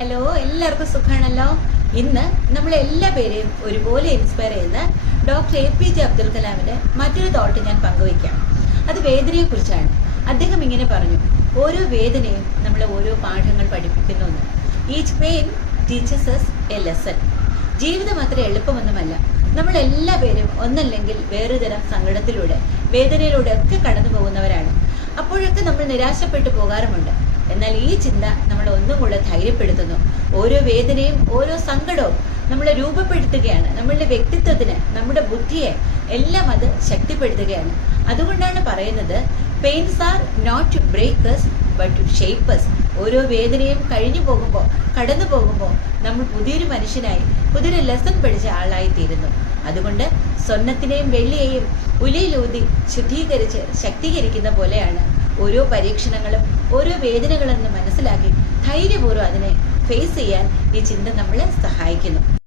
Hello, എല്ലാവർക്കും സുഖമാണല്ലോ. ഇന്ന് നമ്മളെല്ലാ പേരെയും ഒരുപോലെ ഇൻസ്പയർ ചെയ്യുന്ന ഡോക്ടർ APJ അബ്ദുൽ കലാമിന്റെ മറ്റൊരു തോട്ട് ഞാൻ പങ്കുവയ്ക്കാം. അത് വേദനയെക്കുറിച്ചാണ്. അദ്ദേഹം ഇങ്ങനെ പറഞ്ഞു, ഓരോ വേദനയും നമ്മളെ ഓരോ പാഠങ്ങൾ പഠിപ്പിക്കുന്നു. Each pain teaches us A lesson. ജീവിതം അത്ര എളുപ്പമൊന്നുമല്ല. നമ്മളെല്ലാ പേരും ഒന്നല്ലെങ്കിൽ വേറെ തരം സങ്കടത്തിലൂടെ വേദനയിലൂടെ ഒക്കെ കടന്നു പോകുന്നവരാണ്. അപ്പോഴൊക്കെ നമ്മൾ നിരാശപ്പെട്ടു പോകാറുമുണ്ട്. എന്നാൽ ഈ ചിന്ത നമ്മൾ ഒന്നും കൂടെ ധൈര്യപ്പെടുത്തുന്നു. ഓരോ വേദനയും ഓരോ സങ്കടവും നമ്മളെ രൂപപ്പെടുത്തുകയാണ്. നമ്മളുടെ വ്യക്തിത്വത്തിന്, നമ്മുടെ ബുദ്ധിയെ എല്ലാം അത് ശക്തിപ്പെടുത്തുകയാണ്. അതുകൊണ്ടാണ് പറയുന്നത്, pains are not to break us but to shape us. ഓരോ വേദനയും കഴിഞ്ഞു പോകുമ്പോൾ, കടന്നു പോകുമ്പോൾ നമ്മൾ പുതിയൊരു മനുഷ്യനായി, പുതിയൊരു ലെസൺ പഠിച്ച ആളായി തീരുന്നു. അതുകൊണ്ട് സ്വർണത്തിനെയും വെള്ളിയെയും ഉലയിലൂതി ശുദ്ധീകരിച്ച് ശക്തീകരിക്കുന്ന പോലെയാണ് ഓരോ പരീക്ഷണങ്ങളും ഓരോ വേദനകളെന്ന് മനസ്സിലാക്കി ധൈര്യപൂർവ്വം അതിനെ ഫേസ് ചെയ്യാൻ ഈ ചിന്ത നമ്മളെ സഹായിക്കുന്നു.